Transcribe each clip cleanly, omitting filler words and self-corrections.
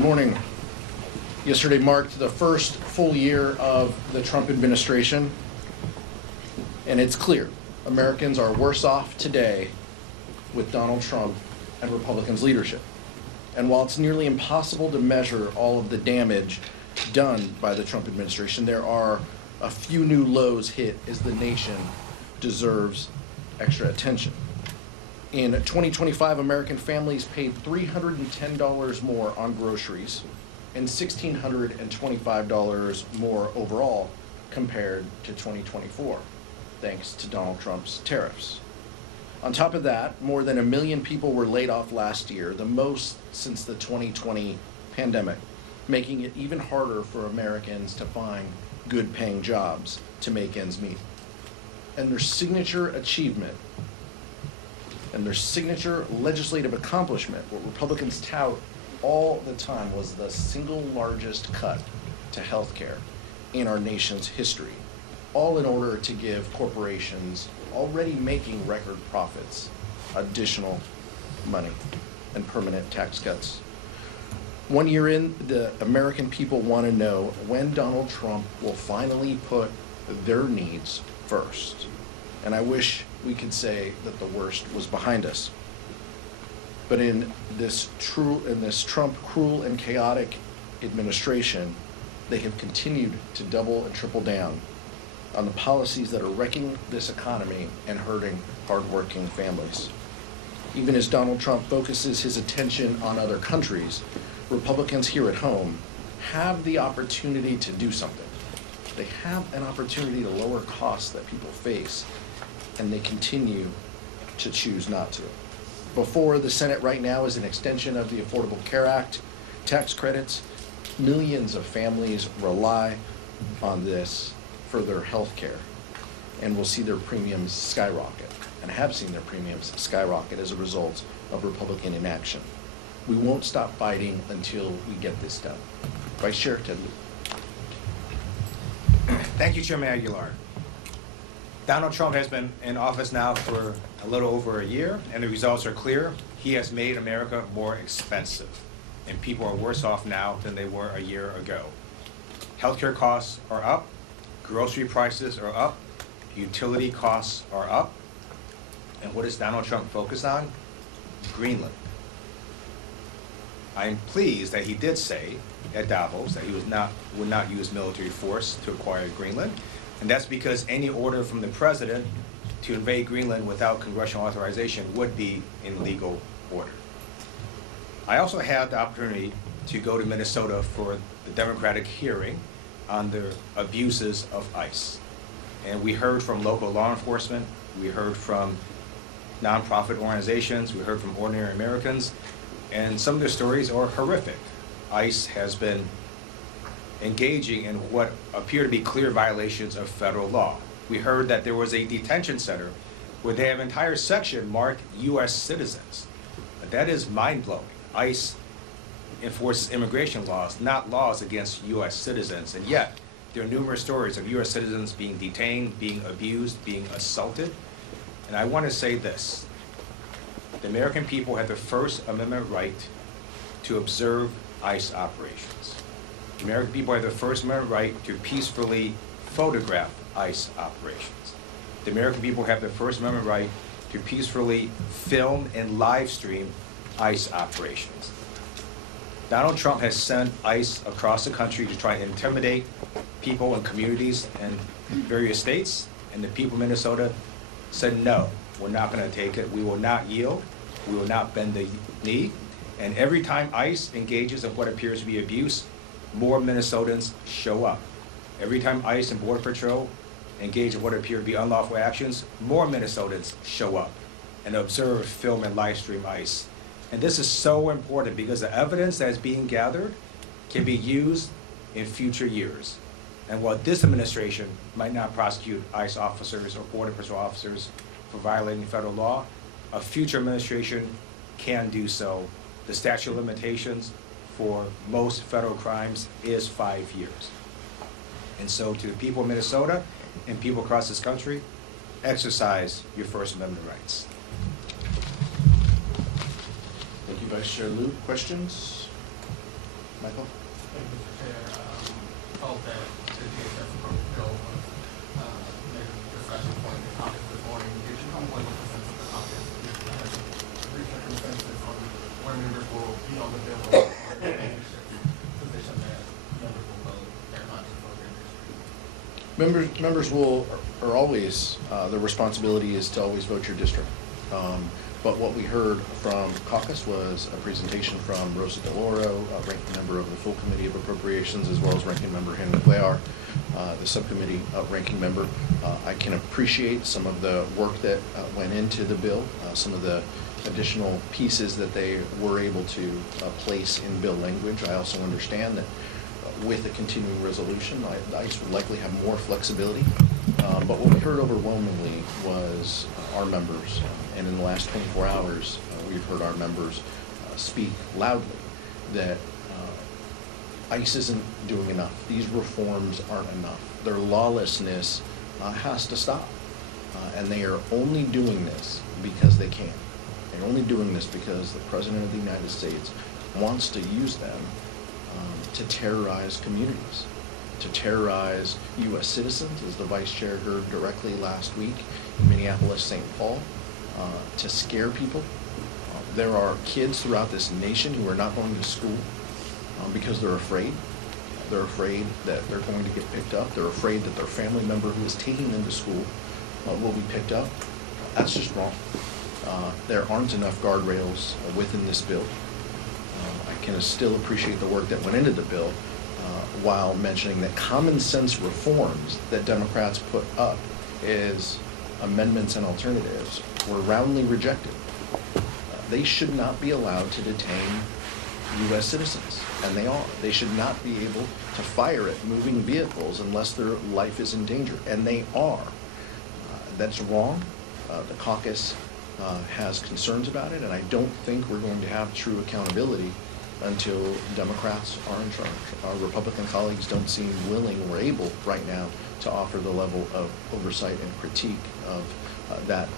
morning. Yesterday marked the first full year of the Trump administration, and it's clear Americans are worse off today with Donald Trump and Republicans' leadership. And while it's nearly impossible to measure all of the damage done by the Trump administration, there are a few new lows hit as the nation deserves extra attention. In 2025, American families paid $310 more on groceries and $1,625 more overall compared to 2024, thanks to Donald Trump's tariffs. On top of that, more than 1 million people were laid off last year, the most since the 2020 pandemic, making it even harder for Americans to find good-paying jobs to make ends meet. And their signature achievement and their signature legislative accomplishment, what Republicans tout all the time, was the single largest cut to health care in our nation's history, all in order to give corporations already making record profits additional money and permanent tax cuts. 1 year in, the American people want to know when Donald Trump will finally put their needs first. And I wish we could say that the worst was behind us. But in this Trump cruel and chaotic administration, they have continued to double and triple down on the policies that are wrecking this economy and hurting hardworking families. Even as Donald Trump focuses his attention on other countries, Republicans here at home have the opportunity to do something. They have an opportunity to lower costs that people face, and they continue to choose not to. Before the Senate right now is an extension of the Affordable Care Act, tax credits. Millions of families rely on this for their health care and will see their premiums skyrocket and have seen their premiums skyrocket as a result of Republican inaction. We won't stop fighting until we get this done. Vice Chair Ted Lieu. Thank you, Chairman Aguilar. Donald Trump has been in office now for a little over a year, and the results are clear. He has made America more expensive, and people are worse off now than they were a year ago. Healthcare costs are up, grocery prices are up, utility costs are up, and what is Donald Trump focused on? Greenland. I am pleased that he did say at Davos that he would not use military force to acquire Greenland. And that's because any order from the president to invade Greenland without congressional authorization would be in legal order. I also had the opportunity to go to Minnesota for the Democratic hearing on the abuses of ICE. And we heard from local law enforcement, we heard from nonprofit organizations, we heard from ordinary Americans, and some of their stories are horrific. ICE has been engaging in what appear to be clear violations of federal law. We heard that there was a detention center where they have an entire section marked U.S. citizens. That is mind-blowing. ICE enforces immigration laws, not laws against U.S. citizens, and yet there are numerous stories of U.S. citizens being detained, being abused, being assaulted. And I want to say this: the American people have the First Amendment right to observe ICE operations. The American people have the First Amendment right to peacefully photograph ICE operations. The American people have the First Amendment right to peacefully film and live stream ICE operations. Donald Trump has sent ICE across the country to try and intimidate people and communities in various states, and the people of Minnesota said, no, we're not going to take it. We will not yield. We will not bend the knee. And every time ICE engages in what appears to be abuse, more Minnesotans show up. Every time ICE and Border Patrol engage in what appear to be unlawful actions, more Minnesotans show up and observe, film, and live stream ICE. And this is so important because the evidence that is being gathered can be used in future years. And while this administration might not prosecute ICE officers or Border Patrol officers for violating federal law, a future administration can do so. The statute of limitations for most federal crimes is 5 years. And so to the people of Minnesota and people across this country, exercise your First Amendment rights. Thank you, Vice Chair Lieu. Questions? Michael? Thank you, Mr. Chair. Hope that the DHS appropriate bill was maybe discussion point in the caucus this morning. Did you come away with a sense of the caucus? Reach a consensus on where members will be on the bill or the position that members will vote their conscience over district? Members are always, their responsibility is to always vote your district. But what we heard from caucus was a presentation from Rosa DeLauro, ranking member of the full committee of appropriations, as well as ranking member Aguilar, the subcommittee ranking member. I can appreciate some of the work that went into the bill, some of the additional pieces that they were able to place in bill language. I also understand that with a continuing resolution, ICE would likely have more flexibility. But what we heard overwhelmingly was our members, and in the last 24 hours, we've heard our members speak loudly that ICE isn't doing enough. These reforms aren't enough. Their lawlessness has to stop. And they are only doing this because they can. They're only doing this because the President of the United States wants to use them to terrorize communities, to terrorize U.S. citizens, as the Vice Chair heard directly last week in Minneapolis, St. Paul, to scare people. There are kids throughout this nation who are not going to school because they're afraid. They're afraid that they're going to get picked up. They're afraid that their family member who is taking them to school will be picked up. That's just wrong. There aren't enough guardrails within this bill. I can still appreciate the work that went into the bill while mentioning that common sense reforms that Democrats put up as amendments and alternatives were roundly rejected. They should not be allowed to detain U.S. citizens, and they are. They should not be able to fire at moving vehicles unless their life is in danger, and they are. That's wrong. The caucus has concerns about it, and I don't think we're going to have true accountability until Democrats are in charge. Our Republican colleagues don't seem willing or able right now to offer the level of oversight and critique of that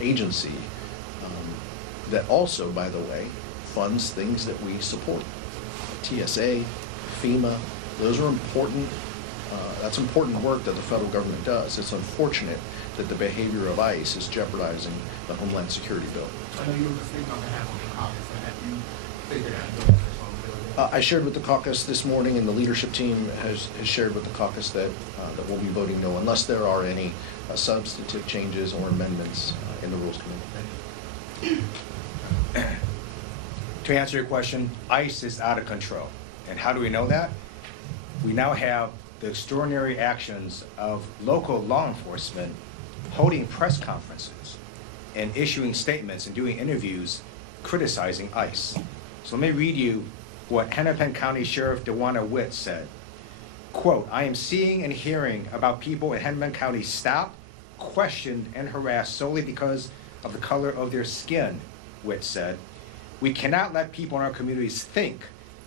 agency that also, by the way, funds things that we support. TSA, FEMA, those are important. That's important work that the federal government does. It's unfortunate that the behavior of ICE is jeopardizing the Homeland Security bill. I know you were speaking on behalf of the caucus, and have you figured out the responsibility? I shared with the caucus this morning, and the leadership team has shared with the caucus that we'll be voting no unless there are any substantive changes or amendments in the Rules Committee. To answer your question, ICE is out of control. And how do we know that? We now have the extraordinary actions of local law enforcement holding press conferences and issuing statements and doing interviews criticizing ICE. So let me read you what Hennepin County Sheriff DeWanna Witt said. Quote, "I am seeing and hearing about people in Hennepin County stopped, questioned, and harassed solely because of the color of their skin," Witt said. "We cannot let people in our communities think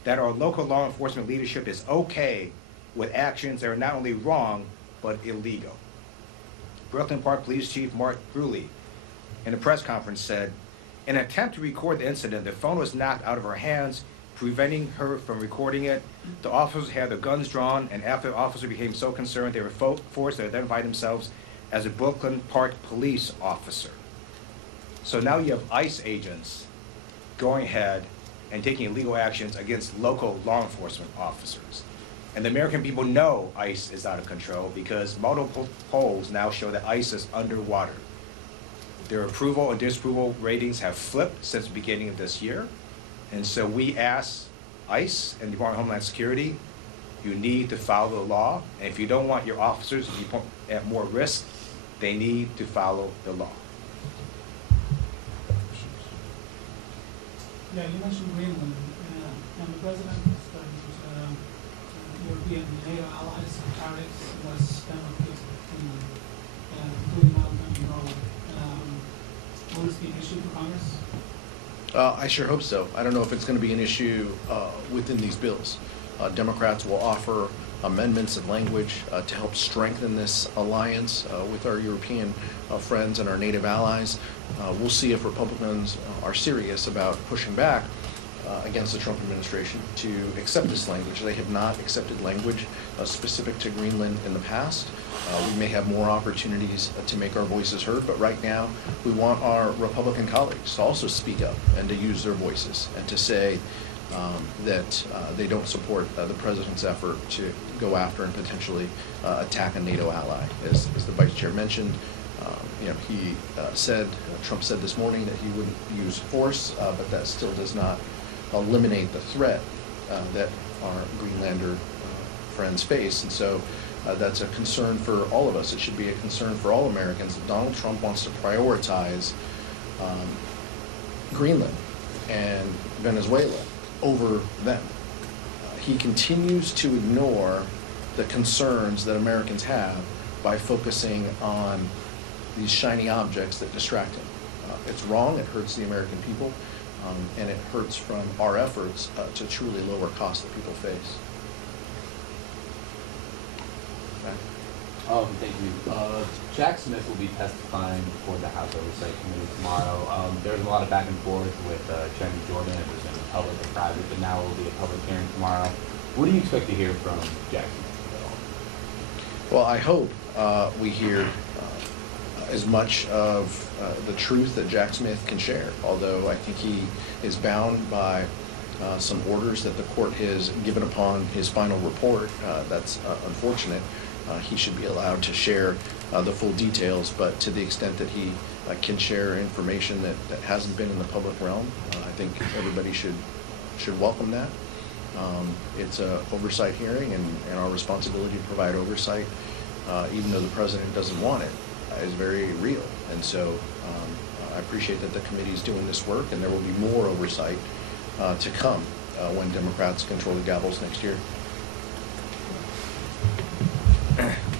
that our local law enforcement leadership is okay with actions that are not only wrong, but illegal." Brooklyn Park Police Chief Mark Bruley in a press conference said, "In an attempt to record the incident, the phone was knocked out of her hands, preventing her from recording it. The officers had their guns drawn, and after the officer became so concerned, they were forced to identify themselves as a Brooklyn Park police officer." So now you have ICE agents going ahead and taking illegal actions against local law enforcement officers. And the American people know ICE is out of control because multiple polls now show that ICE is underwater. Their approval and disapproval ratings have flipped since the beginning of this year. And so we ask ICE and the Department of Homeland Security, you need to follow the law. And if you don't want your officers to be put at more risk, they need to follow the law. Yeah, you mentioned Greenland, and the president studies European NATO allies tariffs was spent on Greenland, including Malcolm and Norway. Will this be an issue for Congress? I sure hope so. I don't know if it's going to be an issue within these bills. Democrats will offer amendments and language to help strengthen this alliance with our European friends and our native allies. We'll see if Republicans are serious about pushing back. against the Trump administration to accept this language. They have not accepted language specific to Greenland in the past. We may have more opportunities to make our voices heard, but right now we want our Republican colleagues to also speak up and to use their voices and to say that they don't support the president's effort to go after and potentially attack a NATO ally. As the vice chair mentioned, he said, Trump said this morning that he wouldn't use force, but that still does not eliminate the threat that our Greenlander friends face. And so that's a concern for all of us. It should be a concern for all Americans that Donald Trump wants to prioritize Greenland and Venezuela over them. He continues to ignore the concerns that Americans have by focusing on these shiny objects that distract him. It's wrong, it hurts the American people, and it hurts from our efforts to truly lower costs that people face. Okay. Thank you. Jack Smith will be testifying before the House Oversight Committee tomorrow. There's a lot of back and forth with Chairman Jordan. It was in the public or private, but now it will be a public hearing tomorrow. What do you expect to hear from Jack Smith? Well, I hope we hear as much of the truth that Jack Smith can share, although I think he is bound by some orders that the court has given upon his final report. That's unfortunate. He should be allowed to share the full details, but to the extent that he can share information that hasn't been in the public realm, I think everybody should welcome that. It's an oversight hearing, and our responsibility to provide oversight, even though the president doesn't want it, is very real. And so I appreciate that the committee is doing this work, and there will be more oversight to come when Democrats control the gavels next year.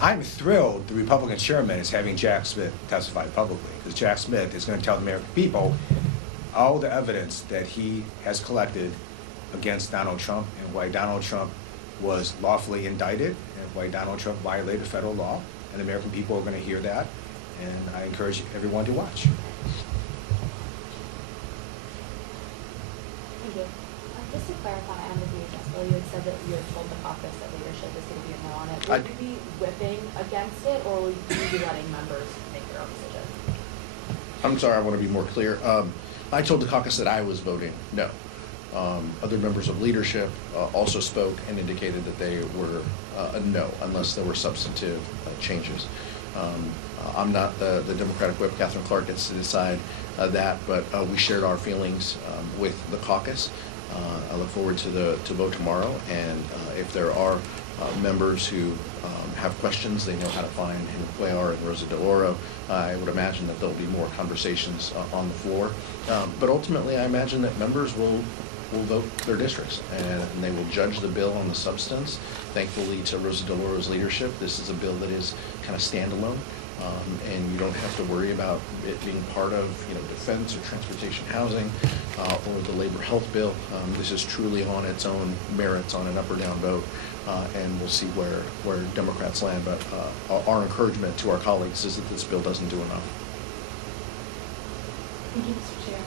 I'm thrilled the Republican chairman is having Jack Smith testify publicly, because Jack Smith is going to tell the American people all the evidence that he has collected against Donald Trump and why Donald Trump was lawfully indicted and why Donald Trump violated federal law. And the American people are going to hear that, and I encourage everyone to watch. Thank you. Just to clarify on the DHS bill, you had said that you had told the caucus that leadership is going to be a no on it. Will you be whipping against it, or will you be letting members make their own decision? I'm sorry, I want to be more clear. I told the caucus that I was voting no. Other members of leadership also spoke and indicated that they were a no, unless there were substantive changes. I'm not the Democratic whip. Catherine Clark gets to decide that, but we shared our feelings with the caucus. I look forward to the vote tomorrow, and if there are members who have questions, they know how to find Henry Cuellar and Rosa DeLauro. I would imagine that there'll be more conversations on the floor, but ultimately I imagine that members will vote their districts, and they will judge the bill on the substance. Thankfully, to Rosa DeLauro's leadership, this is a bill that is kind of standalone, and you don't have to worry about it being part of defense or transportation housing or the labor health bill. This is truly on its own merits on an up or down vote, and we'll see where Democrats land. But our encouragement to our colleagues is that this bill doesn't do enough. Thank you, Mr. Chair.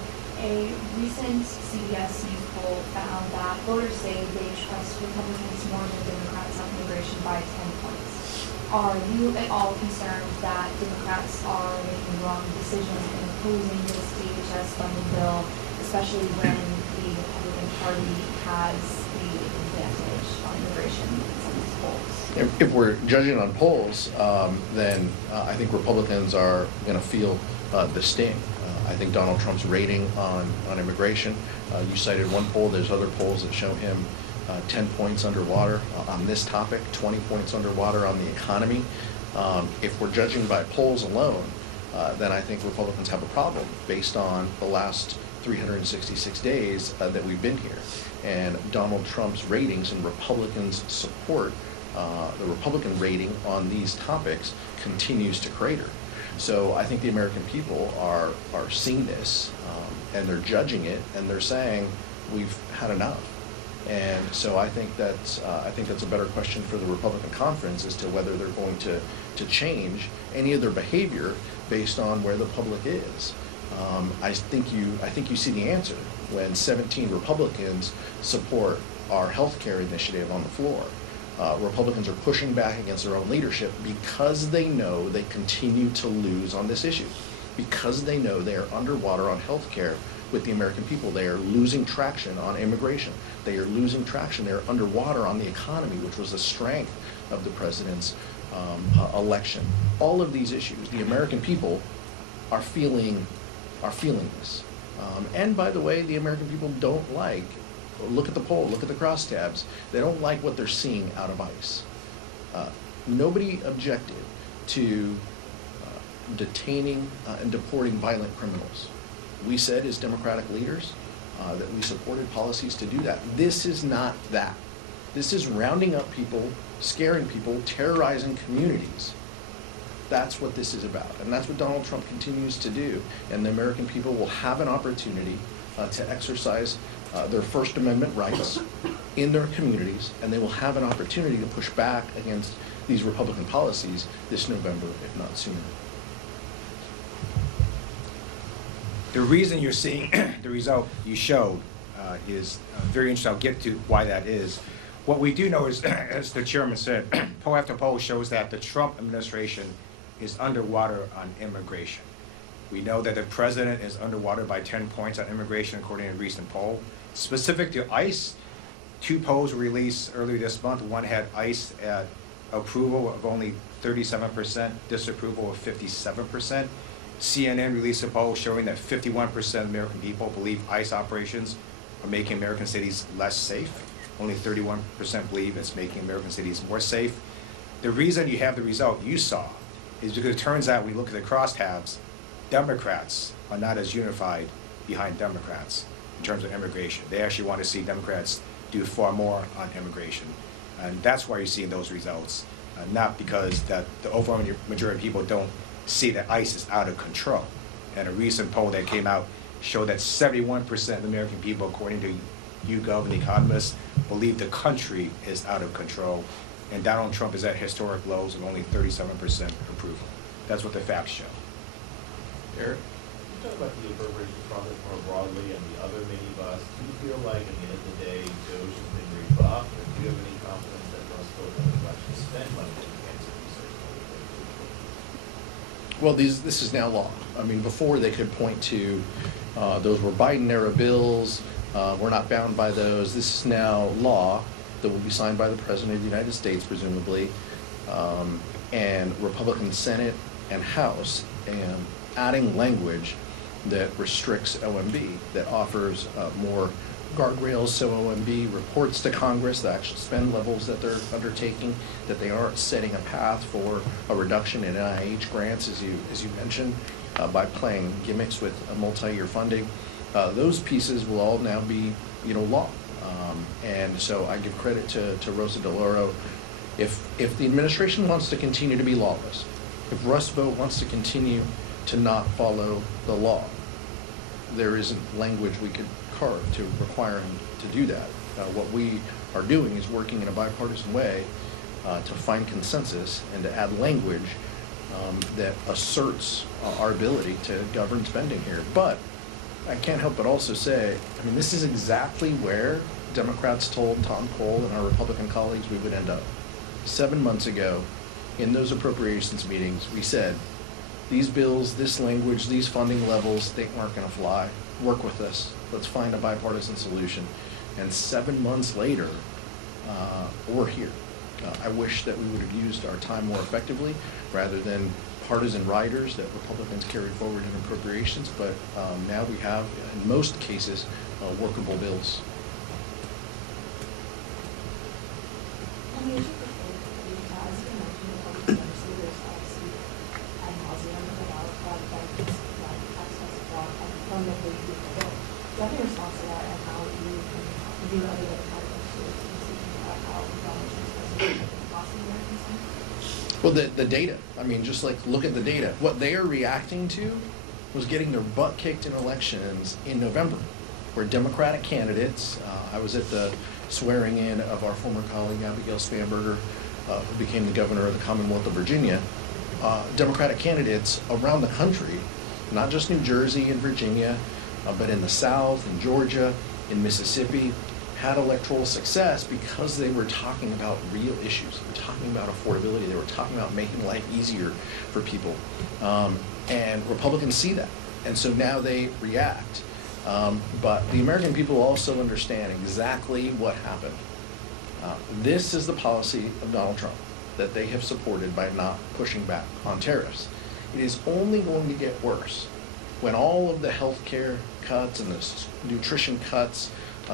A recent CBS News poll found that voters say they trust Republicans more than Democrats on immigration by 10 points. Are you at all concerned that Democrats are making wrong decisions in opposing this DHS funding bill, especially when the Republican Party has the advantage on immigration in some of these polls? If we're judging on polls, then I think Republicans are going to feel the sting. I think Donald Trump's rating on immigration, you cited one poll, there's other polls that show him 10 points underwater on this topic, 20 points underwater on the economy. If we're judging by polls alone, then I think Republicans have a problem based on the last 366 days that we've been here. And Donald Trump's ratings and Republicans' support, the Republican rating on these topics continues to crater. So I think the American people are seeing this, and they're judging it, and they're saying we've had enough. And so I think that's a better question for the Republican conference as to whether they're going to change any of their behavior based on where the public is. I think you see the answer. when 17 Republicans support our health care initiative on the floor. Republicans are pushing back against their own leadership because they know they continue to lose on this issue, because they know they are underwater on health care with the American people. They are losing traction on immigration. They are losing traction. They're underwater on the economy, which was the strength of the president's election. All of these issues, the American people are feeling this. And by the way, the American people don't like, look at the poll, look at the crosstabs, they don't like what they're seeing out of ICE. Nobody objected to detaining and deporting violent criminals. We said as Democratic leaders that we supported policies to do that. This is not that. This is rounding up people, scaring people, terrorizing communities. That's what this is about, and that's what Donald Trump continues to do. And the American people will have an opportunity to exercise their First Amendment rights in their communities, and they will have an opportunity to push back against these Republican policies this November, if not sooner. The reason you're seeing the result you showed is very interesting. I'll get to why that is. What we do know is, as the chairman said, poll after poll shows that the Trump administration is underwater on immigration. We know that the president is underwater by 10 points on immigration, according to a recent poll. Specific to ICE, 2 polls were released earlier this month. One had ICE at approval of only 37%, disapproval of 57%. CNN released a poll showing that 51% of American people believe ICE operations are making American cities less safe. Only 31% believe it's making American cities more safe. The reason you have the result you saw is because it turns out when you look at the crosstabs, Democrats are not as unified behind Democrats in terms of immigration. They actually want to see Democrats do far more on immigration. And that's why you're seeing those results, not because that the overwhelming majority of people don't see that ICE is out of control. And a recent poll that came out showed that 71% of American people, according to YouGov and The Economist, believe the country is out of control. And Donald Trump is at historic lows of only 37% approval. That's what the facts show. Eric, you talk about the appropriations process more broadly and the other mini busts. Do you feel like at the end of the day, DOJ has been rebuffed, or do you have any confidence that Russ Vought will actually spend money to advance research? Well, this is now law. I mean, before they could point to those were Biden-era bills. We're not bound by those. This is now law that will be signed by the President of the United States, presumably, and Republican Senate and House, and adding language that restricts OMB, that offers more guardrails so OMB reports to Congress the actual spend levels that they're undertaking, that they aren't setting a path for a reduction in NIH grants, as you mentioned, by playing gimmicks with a multi-year funding. Those pieces will all now be, law. And so I give credit to Rosa DeLauro. If the administration wants to continue to be lawless, if Russ Vought wants to continue to not follow the law, there isn't language we could carve to require him to do that. What we are doing is working in a bipartisan way to find consensus and to add language that asserts our ability to govern spending here. But I can't help but also say, this is exactly where Democrats told Tom Cole and our Republican colleagues we would end up. 7 months ago, in those appropriations meetings, we said, these bills, this language, these funding levels, they aren't going to fly. Work with us. Let's find a bipartisan solution. And 7 months later, we're here. I wish that we would have used our time more effectively rather than partisan riders that Republicans carried forward in appropriations, but now we have, in most cases, workable bills. Well, the data, just look at the data. What they are reacting to was getting their butt kicked in elections in November, where Democratic candidates, I was at the swearing in of our former colleague Abigail Spanberger, who became the governor of the Commonwealth of Virginia. Democratic candidates around the country, not just New Jersey and Virginia, but in the South, in Georgia, in Mississippi, had electoral success because they were talking about real issues. They were talking about affordability. They were talking about making life easier for people. And Republicans see that. And so now they react. But the American people also understand exactly what happened. This is the policy of Donald Trump that they have supported by not pushing back on tariffs. It is only going to get worse when all of the health care cuts and the nutrition cuts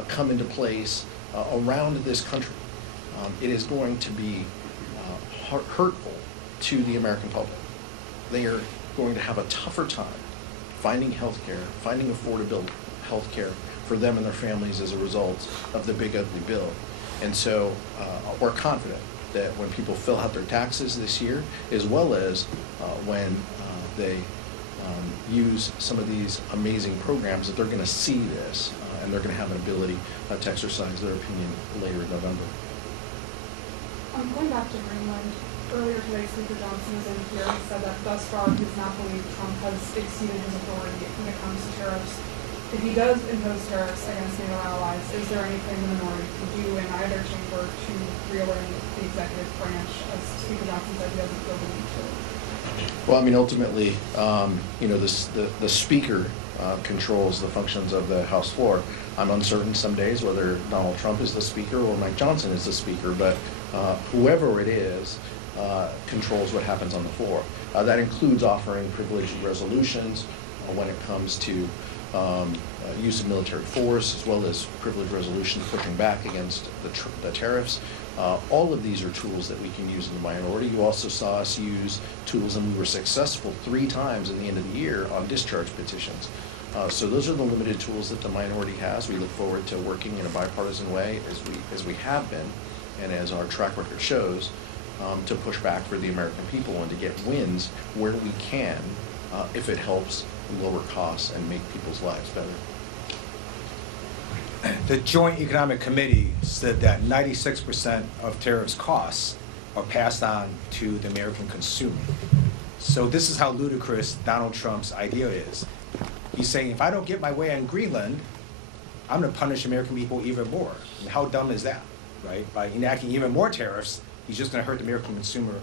come into place around this country. It is going to be hurtful to the American public. They are going to have a tougher time finding health care, finding affordable health care for them and their families as a result of the big ugly bill. And so we're confident that when people fill out their taxes this year, as well as when they use some of these amazing programs, that they're going to see this and they're going to have an ability to exercise their opinion later in November. Going back to Greenland, earlier today, Speaker Johnson was in here and said that thus far he does not believe Trump has exceeded his authority when it comes to tariffs. If he does impose tariffs against NATO allies, is there anything the minority can do in either chamber to reel in the executive branch, as Speaker Johnson said he doesn't feel the need to? Well, I mean, ultimately, the Speaker controls the functions of the House floor. I'm uncertain some days whether Donald Trump is the Speaker or Mike Johnson is the Speaker, but whoever it is controls what happens on the floor. That includes offering privileged resolutions when it comes to use of military force, as well as privileged resolutions pushing back against the tariffs. All of these are tools that we can use in the minority. You also saw us use tools, and we were successful 3 times in the end of the year on discharge petitions. So those are the limited tools that the minority has. We look forward to working in a bipartisan way, as we have been, and as our track record shows, to push back for the American people and to get wins where we can, if it helps lower costs and make people's lives better. The Joint Economic Committee said that 96% of tariffs costs are passed on to the American consumer. So this is how ludicrous Donald Trump's idea is. He's saying, if I don't get my way on Greenland, I'm going to punish American people even more. And how dumb is that, right? By enacting even more tariffs, he's just going to hurt the American consumer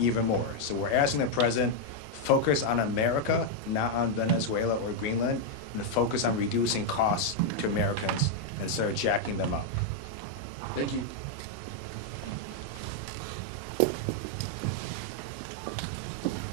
even more. So we're asking the president, focus on America, not on Venezuela or Greenland, and focus on reducing costs to Americans instead of jacking them up. Thank you.